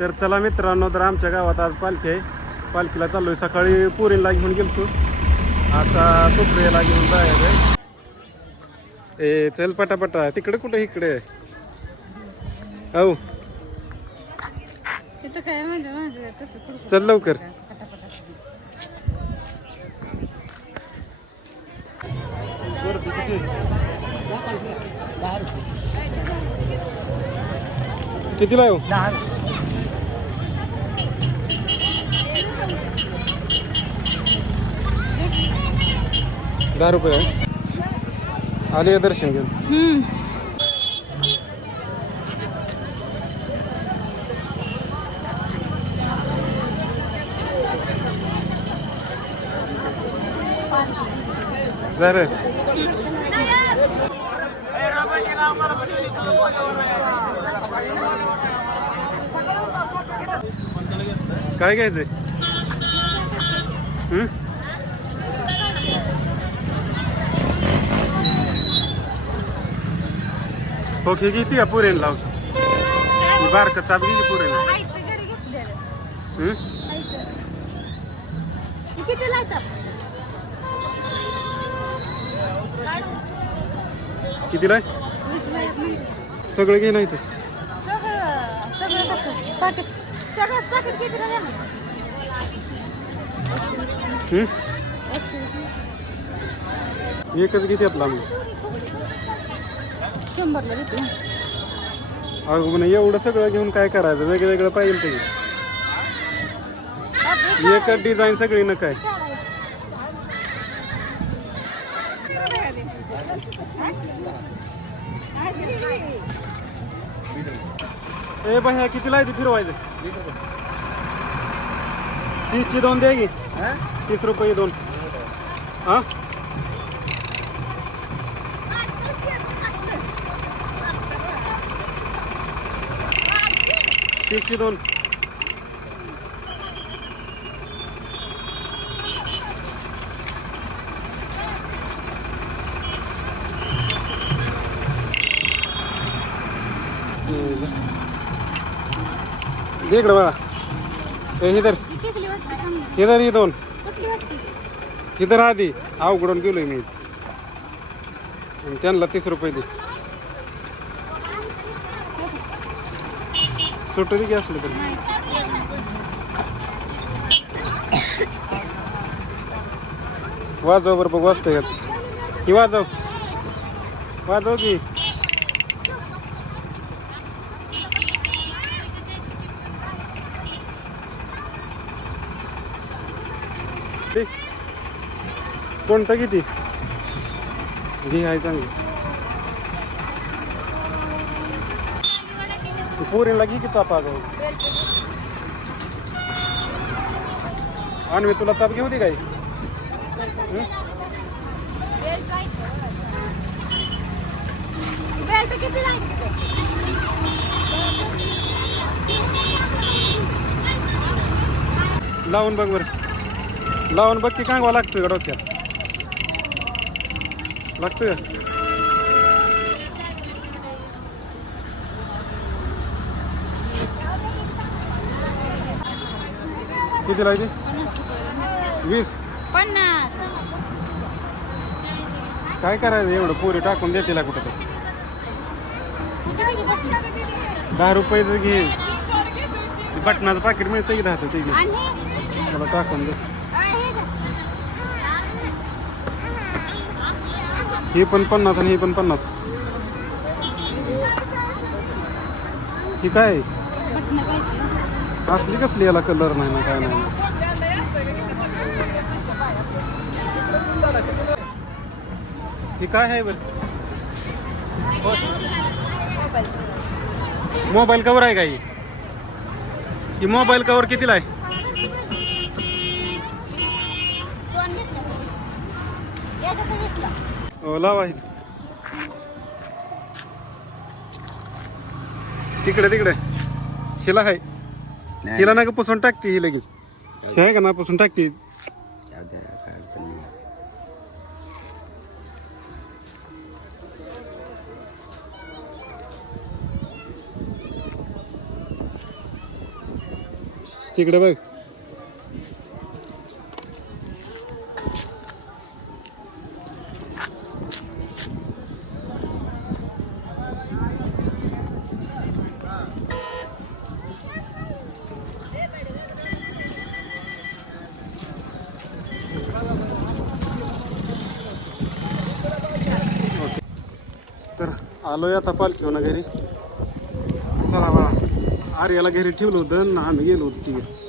तर चला मित्रांनो तर आमच्या गावात आज पालखी आहे. पालखीला चाललोय. सकाळी पुरीला घेऊन गेलतो. आता सुप्रियाला घेऊन जायचं ए चल पटापटा. तिकडे कुठे? इकडे. हो चल लवकर. कितीला येऊ दहा रुपये आहे. आले दर्शन घेऊन बरं काय घ्यायचंय हं? हो की किती का पुरेन लाव. बारक चाप गेली पुरेन. कितीला सगळं घे नाही ते? एकच किती यातला मग शंभरला देतो अगं म्हणे एवढं सगळं घेऊन काय करायचं? वेगळं वेगळं पाहिजे ते एकच डिझाईन सगळी न काय? ए बाह्या कितीला आहे ते फिरवायचं? तीसची दोन द्या की. तीस रुपये दोन. हा? तीसची दोन दे इकडं बघा ए इधर किती वाटतं चांगली इधर ही दोन कसली वाटते इधर आधी अवघडून गेलोय मी आणि त्यांना तीस रुपये दे सुट्ट दे की असलं तरी. वाजव बरं बघ वाजतंय का की वाजव. वाजव की. कोणतं किती? घे आहे चांगली. पूरी लगी की चापा जाऊ आणि मी तुला चाप घेऊ दे काही बेल्ट किती लागते लावून बघ बरं. लावून बघ की कांगवा लागतोय का डोक्यात. लागतोय? का किती लागते वीस. पन्नास. काय करायचं एवढं? पोरी टाकून देतील कुठं तर. दहा रुपयाचं घे. बटनाचं पाकिट मिळतं की दहाचं ते घे मला टाकून दे. ही पण पन्नास आणि ही पण पन्नास. ही काय? असली कसली याला कलर नाही ना काय नाही हे काय आहे बरं? हो. मोबाईल कवर आहे का ही? मोबाईल कवर कितीला आहे? हो लावा तिकडे तिकडे. शिला आहे हिला नका पुसून टाकते ही लगेच. हे आहे का ना पुसून टाकते? तिकडे बघ. आलोय आता पालखीवनं घरी. चला बाळा. आर्याला घरी ठेवलं होतं आणि आम्ही गेलो होतो तिघे